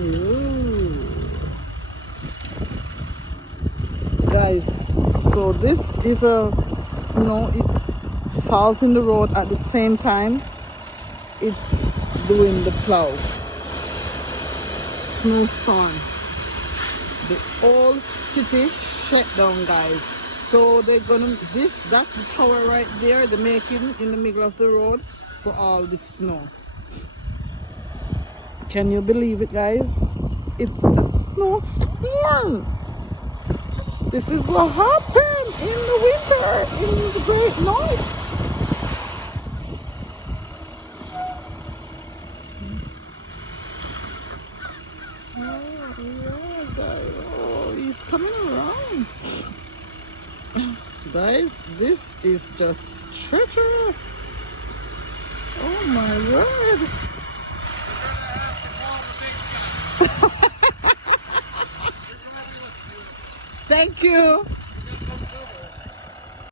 Ooh. Guys, so this is it's salting the road at the same time it's doing the plow. Snowstorm. The whole city shut down, guys. So they're gonna that's the tower right there, they're making in the middle of the road for all the snow. Can you believe it, guys? It's a snowstorm. This is what happened in the winter, in the Great North. Oh, he's coming around. Guys, this is just treacherous. Oh my word. Thank you.